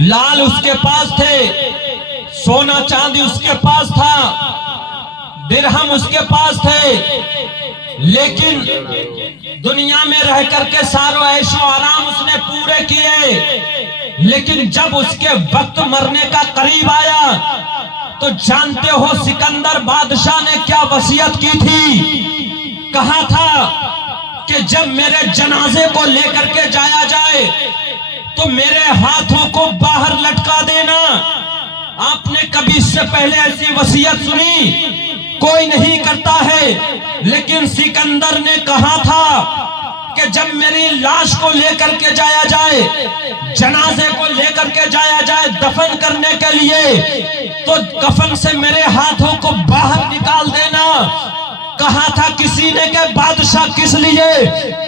लाल उसके पास थे, सोना चांदी उसके पास था, दिरहम उसके पास थे, लेकिन दुनिया में रह करके सारो ऐशो आराम उसने पूरे किए। लेकिन जब उसके वक्त मरने का करीब आया तो जानते हो सिकंदर बादशाह ने क्या वसीयत की थी? कहा था कि जब मेरे जनाजे को लेकर के जाया जाए तो मेरे हाथों को बाहर लटका देना। आपने कभी इससे पहले ऐसी वसीयत सुनी? कोई नहीं करता है। लेकिन सिकंदर ने कहा था कि जब मेरी लाश को लेकर के जाया जाए, जनाजे को लेकर के जाया जाए दफन करने के लिए, तो कफन से मेरे हाथों को बाहर निकाल देना। कहा था किसी ने कि बादशाह किस लिए?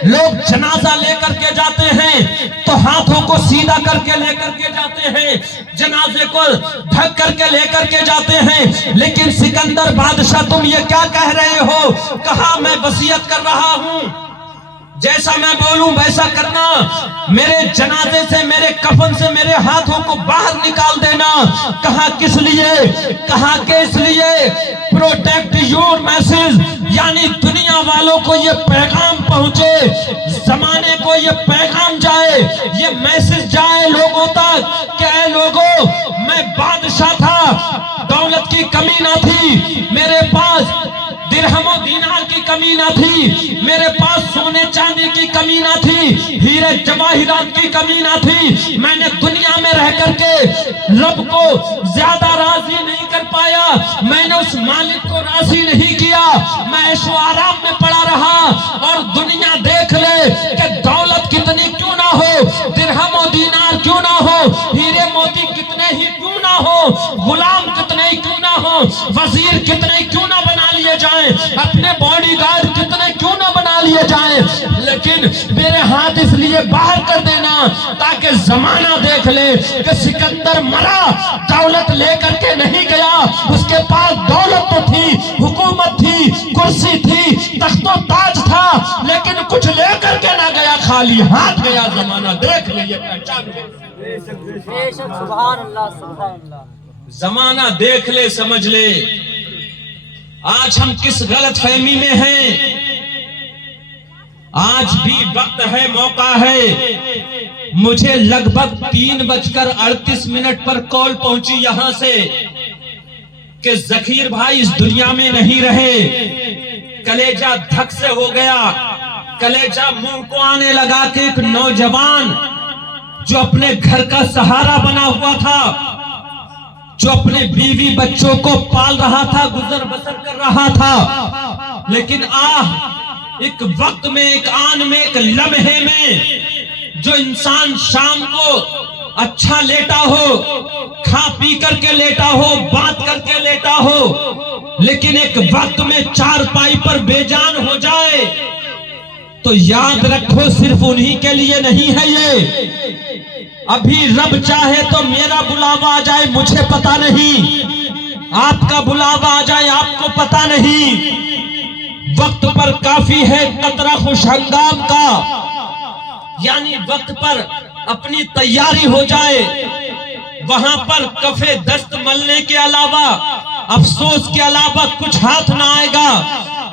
लोग जनाजा लेकर के जाते हैं तो हाथों को सीधा करके लेकर के जाते हैं, जनाजे को ढक करके लेकर के जाते हैं। लेकिन सिकंदर बादशाह तुम ये क्या कह रहे हो? कहा मैं वसीयत कर रहा हूं, जैसा मैं बोलूं वैसा करना। मेरे जनाजे से, मेरे कफन से मेरे हाथों को बाहर निकाल देना। कहा किस लिए? कहा कि इसलिए प्रोटेक्ट योर मैसेज, यानी दुनिया वालों को ये पैगाम पहुंचे, जमाने को ये पैगाम जाए, ये मैसेज जाए लोगों तक कि लोगों मैं बादशाह था, दौलत की कमी ना थी मेरे पास, दिरहमो दीनार की कमी ना थी मेरे पास, सोने चांदी की कमी ना थी, हीरे जवाहिरात की कमी ना थी। मैंने दुनिया में रह करके रब को ज्यादा राजी नहीं कर पाया, मैंने उस मालिक को राजी नहीं किया। मैं ऐशो आराम में पड़ा रहा और दुनिया देख ले कि दौलत कितनी क्यों ना हो, दिरहमो दीनार क्यों ना हो, हीरे मोती कितने ही क्यों ना हो, गुलाम कितने ही क्यों ना हो, वजीर कितने क्यों ना बना लिए जाए, अपने बॉडीगार्ड कितने क्यों ना बना लिए जाए, लेकिन मेरे हाथ इसलिए बाहर कर देना ताकि जमाना देख ले कि सिकंदर मरा, दौलत लेकर के नहीं गया। उसके पास दौलत तो थी, हुकूमत थी, कुर्सी थी, तख्तो ताज था, लेकिन कुछ लेकर के ना गया, खाली हाथ गया। जमाना देख लीजिए, पहचान सुभान अल्लाह, सुभान अल्लाह। जमाना देख ले, समझ ले आज हम किस गलत फहमी में हैं। आज भी वक्त है, मौका है। मुझे लगभग 3:38 पर कॉल पहुंची यहां से कि जकीर भाई इस दुनिया में नहीं रहे। कलेजा धक से हो गया, कलेजा मुंह को आने लगा कि एक नौजवान जो अपने घर का सहारा बना हुआ था, जो अपने बीवी बच्चों को पाल रहा था, गुजर बसर कर रहा था, लेकिन एक वक्त में, एक आन में, एक लम्हे में जो इंसान शाम को अच्छा लेटा हो, खा पी करके लेटा हो, बात करके लेटा हो, लेकिन एक वक्त में चारपाई पर बेजान हो जाए तो याद रखो सिर्फ उन्हीं के लिए नहीं है ये। अभी रब चाहे तो मेरा बुलावा आ जाए, मुझे पता नहीं, आपका बुलावा आ जाए, आपको पता नहीं। वक्त पर काफी है कतरा खुश हंगाम का, यानी वक्त पर अपनी तैयारी हो जाए। वहां पर कफे दस्त मलने के अलावा, अफसोस के अलावा कुछ हाथ ना आएगा।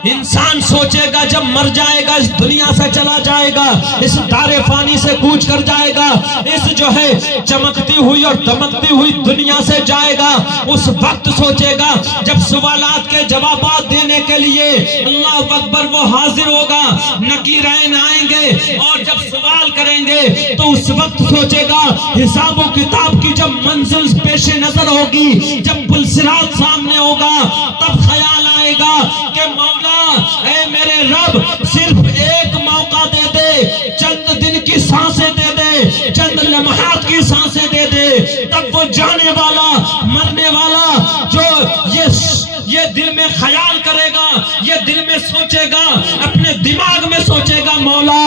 इंसान सोचेगा जब मर जाएगा, इस दुनिया से चला जाएगा, इस दारे फानी से कूच कर जाएगा, इस जो है चमकती हुई और दमकती हुई दुनिया से जाएगा। उस वक्त सोचेगा जब सवालात के जवाब देने के लिए अल्लाह अकबर वो हाजिर होगा, नकीरैन आएंगे और जब सवाल करेंगे तो उस वक्त सोचेगा, हिसाब और किताब की जब मंजिल पेश नजर होगी, जब पुलसिरात सामने होगा, तब ख्याल आएगा कि मौला ऐ मेरे रब सिर्फ एक मौका दे दे, चंद दिन की सांसें दे दे, चंद लम्हात की सांसें दे दे। तब वो जाने वाला, मरने वाला जो ये दिल में ख्याल करेगा, ये दिल में सोचेगा, अपने दिमाग में सोचेगा, मौला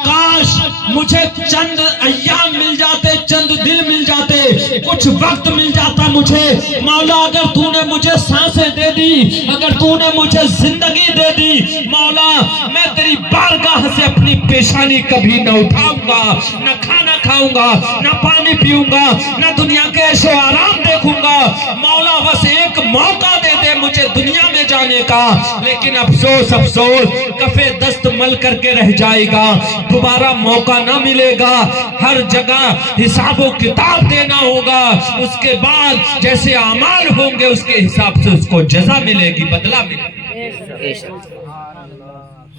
काश मुझे चंद अय्याम मिल जाते, चंद दिन मिल जाते, कुछ वक्त मिल जाता मुझे, मौला अगर तूने मुझे सांसें दे दी, अगर तूने मुझे जिंदगी दे दी मौला, मैं तेरी बारगाह से अपनी पेशानी कभी न उठाऊंगा, न खाना खाऊंगा, न पानी पीऊंगा, न दुनिया के ऐशो आराम देखूंगा। मौला बस एक मौका दे दे मुझे दुनिया में जाने का, लेकिन अफसोस अफसोस कफे दस्त मल करके रह जाएगा, दोबारा मौका ना मिलेगा। हर जगह हिसाबो किताब देना होगा, उसके बाद जैसे अमाल होंगे उसके हिसाब से उसको जजा मिलेगी, बदला मिलेगा।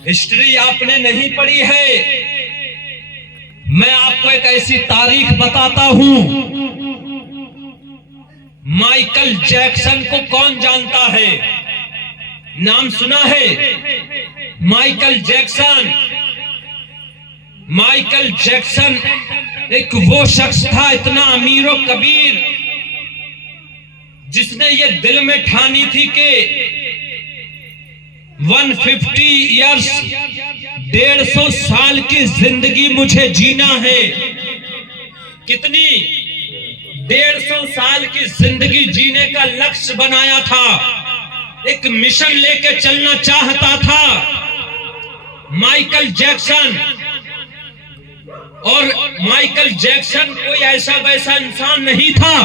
हिस्ट्री आपने नहीं पढ़ी है, मैं आपको एक ऐसी तारीख बताता हूं। माइकल जैक्सन को कौन जानता है? नाम सुना है? Michael Jackson. माइकल जैक्सन एक वो शख्स था, इतना अमीरो कबीर, जिसने ये दिल में ठानी थी कि 150 इयर्स 150 साल की जिंदगी मुझे जीना है। कितनी? 150 साल की जिंदगी जीने का लक्ष्य बनाया था, एक मिशन लेके चलना चाहता था माइकल जैक्सन। और माइकल जैक्सन कोई ऐसा वैसा इंसान नहीं था।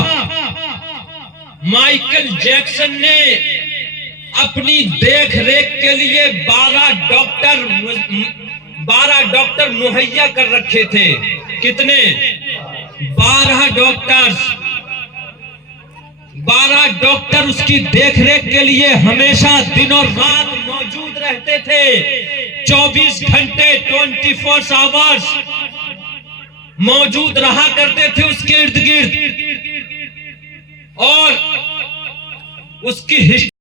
माइकल जैक्सन ने अपनी देख रेख के लिए 12 डॉक्टर मुहैया कर रखे थे। कितने? 12 डॉक्टर्स। 12 डॉक्टर उसकी देखरेख के लिए हमेशा दिन और रात मौजूद रहते थे। 24 घंटे 24 आवर्स मौजूद रहा करते थे उसके इर्द गिर्द। और उसकी